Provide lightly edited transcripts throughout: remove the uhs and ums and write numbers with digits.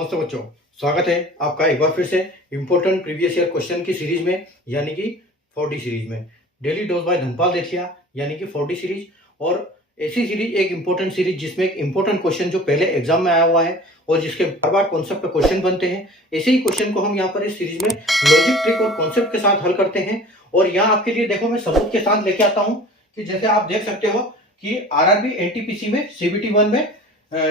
नमस्ते बच्चों, स्वागत है आपका एक बार फिर से इम्पोर्टेंट प्रीवियस ईयर क्वेश्चन की सीरीज में, यानी कि 4D सीरीज में। डेली डोज बाय धनपाल देखिया यानी कि 4D सीरीज, और ऐसी सीरीज एक इम्पोर्टेंट सीरीज जिसमें एक इम्पोर्टेंट क्वेश्चन जो पहले एग्जाम में आया हुआ है और जिसके बार बार कॉन्सेप्ट पे क्वेश्चन बनते हैं, ऐसे ही क्वेश्चन को हम यहाँ पर इस सीरीज में लॉजिक, ट्रिक और कॉन्सेप्ट के साथ हल करते हैं। और यहाँ आपके लिए देखो मैं सबूत के साथ लेके आता हूँ कि जैसे आप देख सकते हो कि आरआरबी एनटीपीसी में CBT 1 में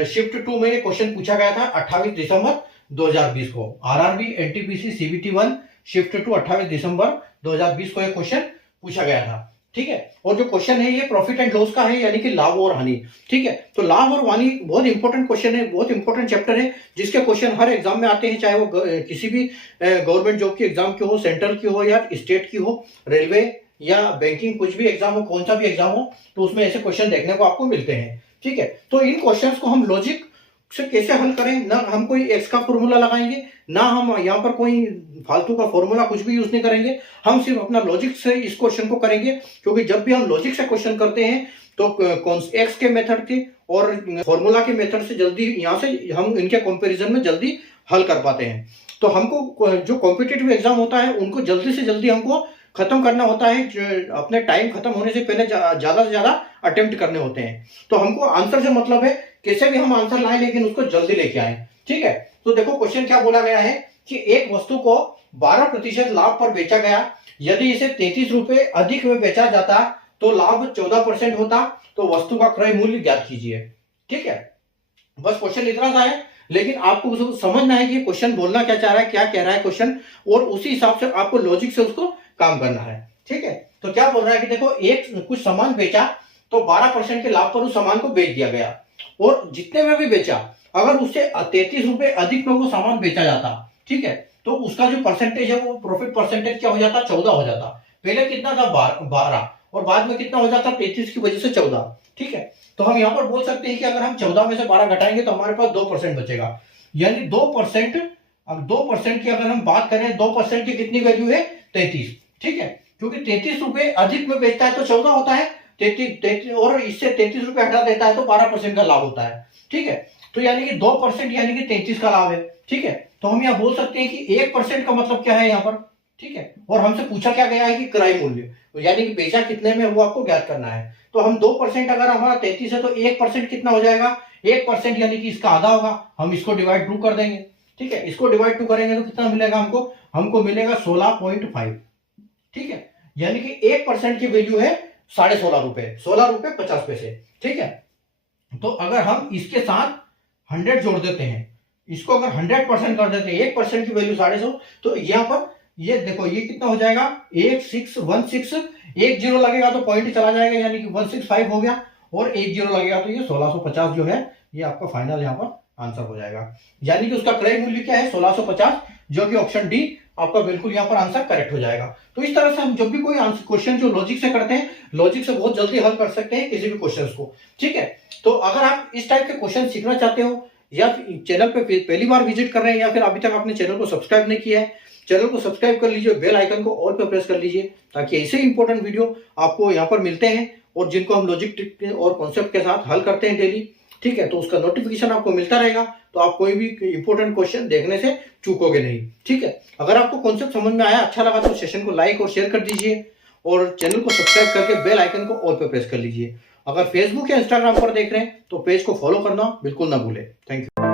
शिफ्ट 2 में ये क्वेश्चन पूछा गया था 28 दिसंबर 2020 को। आरआरबी एनटीपीसी CBT 1 शिफ्ट 2 28 दिसंबर 2020 को ये क्वेश्चन पूछा गया था। ठीक है, और जो क्वेश्चन है ये प्रॉफिट एंड लॉस का है, यानी कि लाभ और हानि। ठीक है, तो लाभ और हानि बहुत इंपॉर्टेंट क्वेश्चन है, बहुत इंपॉर्टेंट चैप्टर है, जिसके क्वेश्चन हर एग्जाम में आते हैं, चाहे वो किसी भी गवर्नमेंट जॉब की एग्जाम की हो, सेंट्रल की हो या स्टेट की हो, रेलवे या बैंकिंग, कुछ भी एग्जाम हो, कौन सा भी एग्जाम हो, तो उसमें ऐसे क्वेश्चन देखने को आपको मिलते हैं। ठीक है, तो इन क्वेश्चंस को हम लॉजिक से कैसे हल करें, ना हम कोई एक्स का फॉर्मूला लगाएंगे, ना हम यहाँ पर कोई फालतू का फॉर्मूला कुछ भी यूज नहीं करेंगे, हम सिर्फ अपना लॉजिक से इस क्वेश्चन को करेंगे। क्योंकि जब भी हम लॉजिक से क्वेश्चन करते हैं तो एक्स के मेथड के और फॉर्मूला के मेथड से जल्दी यहाँ से हम इनके कंपैरिजन में जल्दी हल कर पाते हैं। तो हमको जो कॉम्पिटिटिव एग्जाम होता है उनको जल्दी से जल्दी हमको खत्म करना होता है, अपने टाइम खत्म होने से पहले ज्यादा से ज्यादा अटेम्प्ट करने होते हैं। तो हमको आंसर से मतलब है कैसे भी हम आंसर लाएं, लेकिन उसको जल्दी लेके आए। ठीक है, तो देखो क्वेश्चन क्या बोला गया है कि एक वस्तु को 12% लाभ पर बेचा गया, यदि इसे 33 रुपए अधिक में बेचा जाता तो लाभ 14% होता, तो वस्तु का क्रय मूल्य ज्ञात कीजिए। ठीक है, बस क्वेश्चन इतना सा है, लेकिन आपको उसको समझना है कि क्वेश्चन बोलना क्या चाह रहा है, क्या कह रहा है क्वेश्चन, और उसी हिसाब से आपको लॉजिक से उसको काम करना है। ठीक है, तो क्या बोल रहा है कि देखो एक कुछ सामान बेचा तो 12% के लाभ पर उस सामान को बेच दिया गया, और जितने में भी बेचा अगर उससे 33 रुपए अधिक में वो सामान बेचा जाता, ठीक है, तो उसका जो परसेंटेज है वो प्रॉफिट परसेंटेज क्या हो जाता, 14 हो जाता। पहले कितना था 12, और बाद में कितना हो जाता 33 की वजह से 14। ठीक है, तो हम यहाँ पर बोल सकते हैं कि अगर हम 14 में से 12 घटाएंगे तो हमारे पास 2% बचेगा, यानी 2%। अब 2% की अगर हम बात करें, 2% की कितनी वैल्यू है 33। ठीक है, क्योंकि 33 रुपए अधिक में बेचता है तो 14 होता है, 33 और इससे 33 रुपए हटा देता है तो 12% का लाभ होता है। ठीक है, तो यानी कि 2% यानी कि 33 का लाभ है। ठीक है, तो हम यहाँ बोल सकते हैं कि 1% का मतलब क्या है यहाँ पर। ठीक है, और हमसे पूछा क्या गया है कि क्रय मूल्य, यानी कि बेचा कितने में वो आपको ज्ञात करना है। तो हम 2% अगर हमारा 33 है तो 1% कितना हो जाएगा, 1% यानी कि इसका आधा होगा, हम इसको डिवाइड 2 कर देंगे। ठीक है, इसको डिवाइड 2 करेंगे तो कितना मिलेगा हमको मिलेगा 16.5। ठीक है, यानी कि 1% की वैल्यू है 16.5 रुपए, 16 रुपए 50 पैसे। ठीक है, तो अगर हम इसके साथ 100 जोड़ देते हैं, इसको अगर 100% कर देते हैं, 1% की वैल्यू 150, तो यहाँ पर ये देखो ये कितना हो जाएगा 1616, एक जीरो लगेगा तो पॉइंट चला जाएगा, यानी कि 165 हो गया, और एक जीरो लगेगा तो ये 1650 जो है ये आपका फाइनल यहाँ पर आंसर हो जाएगा। यानी कि उसका क्रय मूल्य क्या है 1650, जो कि ऑप्शन डी आपका बिल्कुल यहाँ पर आंसर करेक्ट हो जाएगा। तो इस तरह से हम जब भी कोई क्वेश्चन जो लॉजिक से करते हैं, लॉजिक से बहुत जल्दी हल कर सकते हैं किसी भी क्वेश्चन को। ठीक है, तो अगर आप इस टाइप के क्वेश्चन सीखना चाहते हो, या चैनल पे पहली बार विजिट कर रहे हैं, या फिर अभी तक आपने चैनल को सब्सक्राइब नहीं किया है, चैनल को सब्सक्राइब कर लीजिए, बेल आइकन को ऑल पे प्रेस कर लीजिए, ताकि ऐसे इंपॉर्टेंट वीडियो आपको यहाँ पर मिलते हैं, और जिनको हम लॉजिक, ट्रिक और कॉन्सेप्ट के साथ हल करते हैं डेली। ठीक है, तो उसका नोटिफिकेशन आपको मिलता रहेगा, तो आप कोई भी इंपॉर्टेंट क्वेश्चन देखने से चूकोगे नहीं। ठीक है, अगर आपको कॉन्सेप्ट समझ में आया, अच्छा लगा, तो सेशन को लाइक और शेयर कर दीजिए, और चैनल को सब्सक्राइब करके बेल आइकन को ऑल पे प्रेस कर लीजिए। अगर फेसबुक या इंस्टाग्राम पर देख रहे हैं तो पेज को फॉलो करना बिल्कुल ना भूलें। Thank you.